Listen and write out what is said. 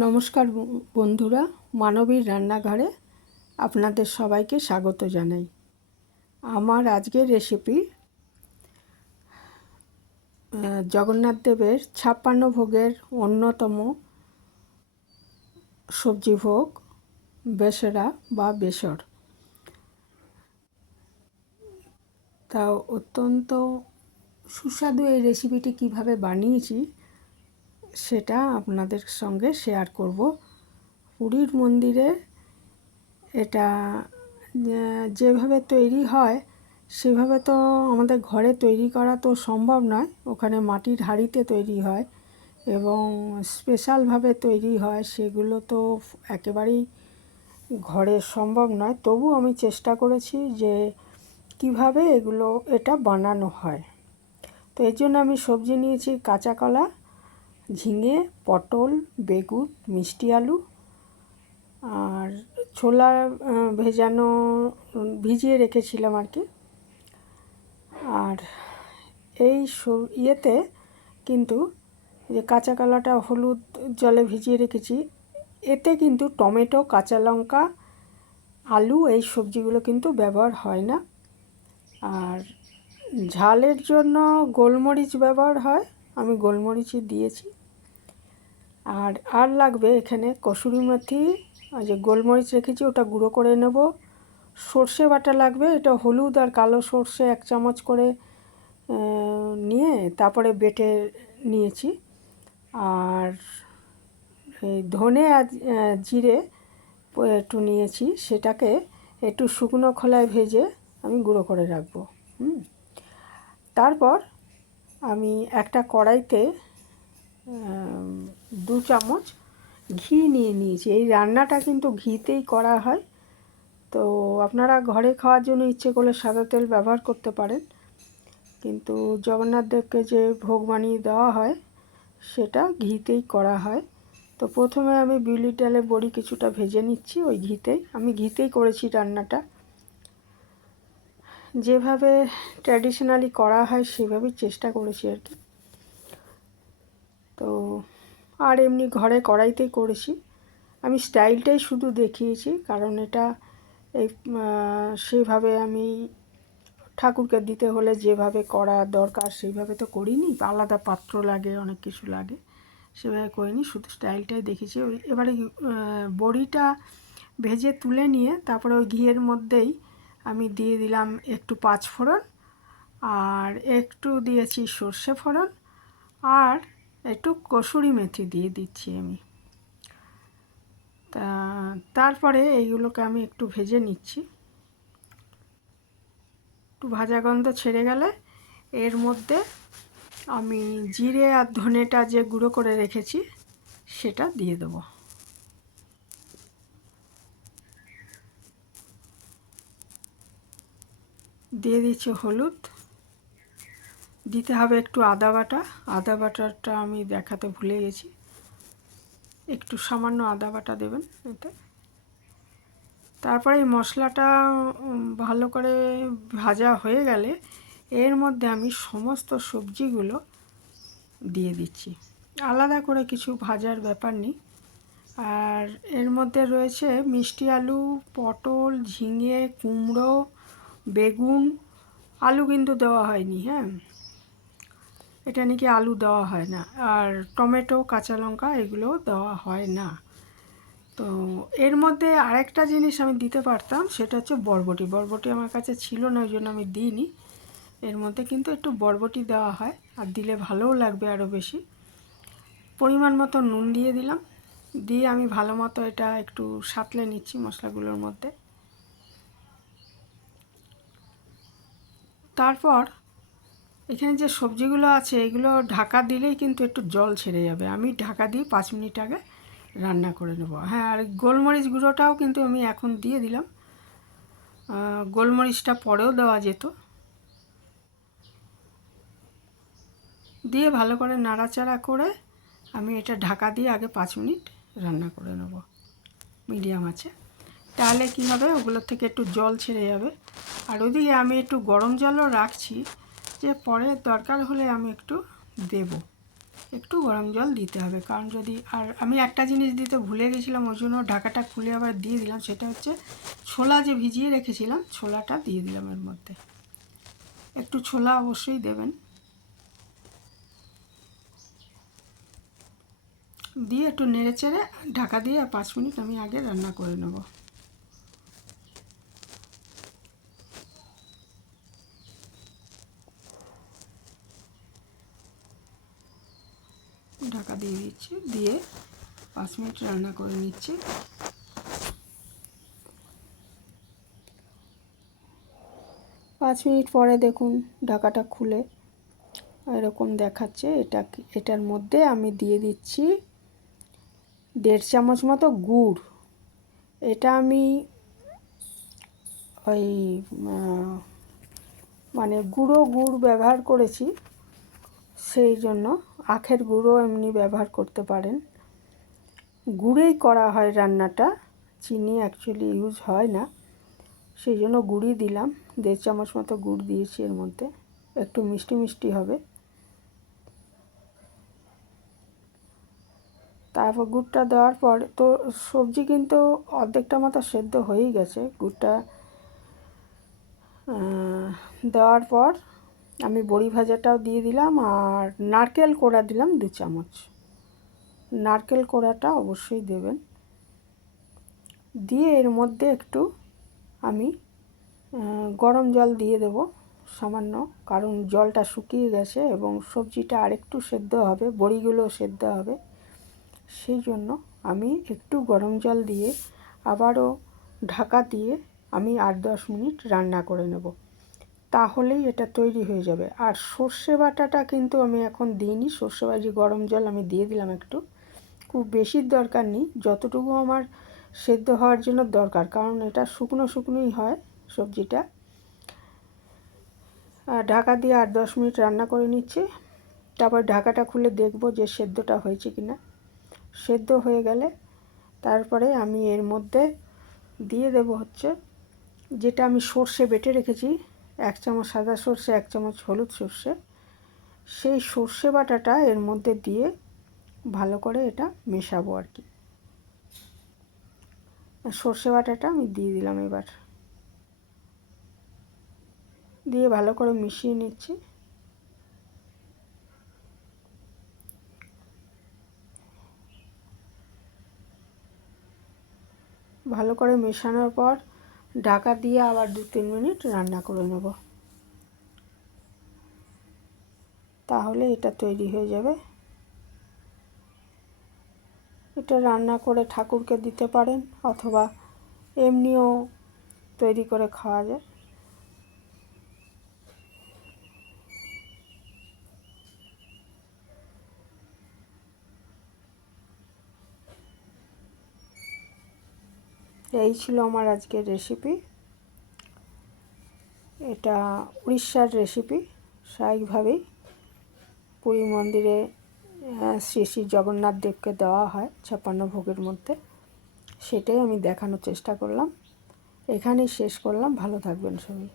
নমস্কার বন্ধুরা, মানবীর রান্নাঘরে আপনাদের সবাইকে স্বাগত জানাই। আমার আজকের রেসিপি জগন্নাথ দেবের ছাপ্পান্ন ভোগের অন্যতম সবজি ভোগ, বেসরা বা বেসর। তা অত্যন্ত সুস্বাদু এই রেসিপিটি কীভাবে বানিয়েছি সেটা আপনাদের সঙ্গে শেয়ার করব। পুরীর মন্দিরে এটা যেভাবে তৈরি হয়, সেভাবে তো আমাদের ঘরে তৈরি করা তো সম্ভব নয়। ওখানে মাটির হাঁড়িতে তৈরি হয় এবং স্পেশালভাবে তৈরি হয়, সেগুলো তো একেবারেই ঘরে সম্ভব নয়। তবু আমি চেষ্টা করেছি যে কীভাবে এগুলো, এটা বানানো হয়। তো এর জন্য আমি সবজি নিয়েছি, কাঁচা কলা ঝিঙে, পটল, বেগুন, মিষ্টি আলু আর ছোলা ভেজানো, ভিজিয়ে রেখেছিলাম আর কি। আর এই ইয়েতে কিন্তু যে কাঁচা কলাটা হলুদ জলে ভিজিয়ে রেখেছি, এতে কিন্তু টমেটো, কাঁচা লঙ্কা, আলু এই সবজিগুলো কিন্তু ব্যবহার হয় না। আর ঝালের জন্য গোলমরিচ ব্যবহার হয়, আমি গোলমরিচই দিয়েছি। আর আর লাগবে এখানে কসুরি মেথি, আর যে গোলমরিচ রেখেছি ওটা গুঁড়ো করে নেব। সর্ষে বাটা লাগবে, এটা হলুদ আর কালো সর্ষে এক চামচ করে নিয়ে তারপরে বেটে নিয়েছি। আর এই ধনে আর জিরে একটু নিয়েছি, সেটাকে একটু শুকনো খোলায় ভেজে আমি গুঁড়ো করে রাখব। হুম। তারপর আমি একটা কড়াইতে দু চামচ ঘি নিয়ে নিয়েছি। এই রান্নাটা কিন্তু ঘিতেই করা হয়। তো আপনারা ঘরে খাওয়ার জন্য ইচ্ছে করলে সাদা তেল ব্যবহার করতে পারেন। কিন্তু জগন্নাথ দেবকে যে ভোগ বানিয়ে দেওয়া হয়, সেটা ঘিতেই করা হয়। তো প্রথমে আমি বিউলির ডালে বড়ি কিছুটা ভেজে নিচ্ছি ওই ঘিতেই। আমি ঘিতেই করেছি রান্নাটা। যেভাবে ট্র্যাডিশনালি করা হয়, সেভাবেই চেষ্টা করেছি আর কি তো আর এমনি ঘরে কড়াইতেই করেছি। আমি স্টাইলটাই শুধু দেখিয়েছি, কারণ এটা এই সেভাবে আমি ঠাকুরকে দিতে হলে যেভাবে করা দরকার সেইভাবে তো করিনি, আলাদা পাত্র লাগে, অনেক কিছু লাগে, সেভাবে করিনি, শুধু স্টাইলটাই দেখেছি ওই এবারে বড়িটা ভেজে তুলে নিয়ে তারপরে ওই ঘিয়ের মধ্যেই আমি দিয়ে দিলাম একটু পাঁচ ফোড়ন আর একটু দিয়েছি সর্ষে ফোড়ন, আর একটু কসুরি মেথি দিয়ে দিচ্ছি আমি। তা, তারপরে এইগুলোকে আমি একটু ভেজে নিচ্ছি। একটু ভাজা গন্ধ ছেড়ে গেলে এর মধ্যে আমি জিরে আর ধনেটা যে গুঁড়ো করে রেখেছি, সেটা দিয়ে দেবো। দিয়ে দিচ্ছি হলুদ। দিতে হবে একটু আদা বাটা। আদা বাটাটা আমি দেখাতে ভুলে গেছি। একটু সামান্য আদা বাটা দেবেন এতে। তারপরে এই মশলাটা ভালো করে ভাজা হয়ে গেলে এর মধ্যে আমি সমস্ত সবজিগুলো দিয়ে দিচ্ছি। আলাদা করে কিছু ভাজার ব্যাপার নেই। আর এর মধ্যে রয়েছে মিষ্টি আলু, পটল, ঝিঙে, কুমড়ো, বেগুন, আলু কিন্তু দেওয়া হয়নি হ্যাঁ? এটা নাকি আলু দেওয়া হয় না। আর টমেটো, কাঁচা লঙ্কা এগুলো দেওয়া হয় না। তো এর মধ্যে আরেকটা জিনিস আমি দিতে পারতাম, সেটা হচ্ছে বরবটি। বরবটি আমার কাছে ছিল না, ওই জন্য আমি দিইনি। এর মধ্যে কিন্তু একটু বরবটি দেওয়া হয়, আর দিলে ভালোও লাগবে আরও বেশি। পরিমাণ মতো নুন দিয়ে দিলাম। দিয়ে আমি ভালো মতো এটা একটু সাঁতলে নিচ্ছি মশলাগুলোর মধ্যে। তারপর এখানে যে সবজিগুলো আছে, এগুলো ঢাকা দিলেই কিন্তু একটু জল ছেড়ে যাবে। আমি ঢাকা দিয়ে পাঁচ মিনিট আগে রান্না করে নেব। হ্যাঁ আর গোলমরিচ গুঁড়োটাও কিন্তু আমি এখন দিয়ে দিলাম। গোলমরিচটা পরেও দেওয়া যেত। দিয়ে ভালো করে নাড়াচাড়া করে আমি এটা ঢাকা দিয়ে আগে পাঁচ মিনিট রান্না করে নেব। মিডিয়াম আছে। তাহলে কী হবে? ওগুলোর থেকে একটু জল ছেড়ে যাবে। আর ওইদিকে আমি একটু গরম জলও রাখছি। যে পরে দরকার হলে আমি একটু দেব। একটু গরম জল দিতে হবে, কারণ যদি আর আমি একটা জিনিস দিতে ভুলে গেছিলাম, ওই জন্য ঢাকাটা খুলে আবার দিয়ে দিলাম, সেটা হচ্ছে ছোলা যে ভিজিয়ে রেখেছিলাম, ছোলাটা দিয়ে দিলাম এর মধ্যে। একটু ছোলা অবশ্যই দেবেন। দিয়ে একটু নেড়ে চেড়ে ঢাকা দিয়ে পাঁচ মিনিট আমি আগে রান্না করে নেব ঢাকা দিয়ে দিচ্ছি দিয়ে পাঁচ মিনিট রান্না করে নিচ্ছি। পাঁচ মিনিট পরে দেখুন ঢাকাটা খুলে, এরকম দেখাচ্ছে। এটা এটার মধ্যে আমি দিয়ে দিচ্ছি দেড় চামচ মতো গুড়। এটা আমি ওই মানে গুঁড়ো গুড় ব্যবহার করেছি সেই জন্য। আখের গুঁড়ো এমনি ব্যবহার করতে পারেন। গুড়েই করা হয় রান্নাটা, চিনি অ্যাকচুয়ালি ইউজ হয় না। সেই জন্য গুড়ি দিলাম, দেড় চামচ মতো গুড় দিয়েছি এর মধ্যে, একটু মিষ্টি মিষ্টি হবে। তারপর গুড়টা দেওয়ার পর তো সবজি কিন্তু অর্ধেকটা মতো সেদ্ধ হয়েই গেছে। গুড়টা দেওয়ার পর আমি বড়ি ভাজাটাও দিয়ে দিলাম আর নারকেল কোড়া দিলাম দু চামচ। নারকেল কোড়াটা অবশ্যই দেবেন। দিয়ে এর মধ্যে একটু আমি গরম জল দিয়ে দেব। সামান্য, কারণ জলটা শুকিয়ে গেছে এবং সবজিটা আরেকটু সেদ্ধ হবে বড়িগুলো সেদ্ধ হবে। সেই জন্য আমি একটু গরম জল দিয়ে আবারও ঢাকা দিয়ে আমি আট দশ মিনিট রান্না করে নেব। তাহলেই এটা তৈরি হয়ে যাবে। আর সর্ষে বাটাটা কিন্তু আমি এখন দিইনি। সর্ষে বাজি গরম জল আমি দিয়ে দিলাম একটু। খুব বেশির দরকার নেই। যতটুকু আমার সেদ্ধ হওয়ার জন্য দরকার, কারণ এটা শুকনো শুকনোই হয় সবজিটা। আর ঢাকা দিয়ে আট দশ মিনিট রান্না করে নিচ্ছি। তারপর ঢাকাটা খুলে দেখব যে সেদ্ধটা হয়েছে কি না সেদ্ধ হয়ে গেলে তারপরে আমি এর মধ্যে দিয়ে দেব হচ্ছে, যেটা আমি সর্ষে বেটে রেখেছি এক চামচ সাদা সর্ষে, এক চামচ হলুদ সর্ষে। সেই সর্ষে বাটাটা এর মধ্যে দিয়ে ভালো করে এটা মেশাবো আর কি। সর্ষে বাটাটা আমি দিয়ে দিলাম এবার। দিয়ে ভালো করে মিশিয়ে নিচ্ছি। ভালো করে মেশানোর পর ঢাকা দিয়ে আবার দু তিন মিনিট রান্না করে নেব। তাহলে এটা তৈরি হয়ে যাবে। এটা রান্না করে ঠাকুরকে দিতে পারেন অথবা এমনিও তৈরি করে খাওয়া যায়। এই ছিল আমার আজকের রেসিপি এটা উড়িষ্যার রেসিপি স্বাভাবিকভাবেই পুরী মন্দিরে শ্রী শ্রী জগন্নাথ দেবকে দেওয়া হয় ছাপ্পান্ন ভোগের মধ্যে। সেটাই আমি দেখানোর চেষ্টা করলাম। এখানেই শেষ করলাম। ভালো থাকবেন সবাই।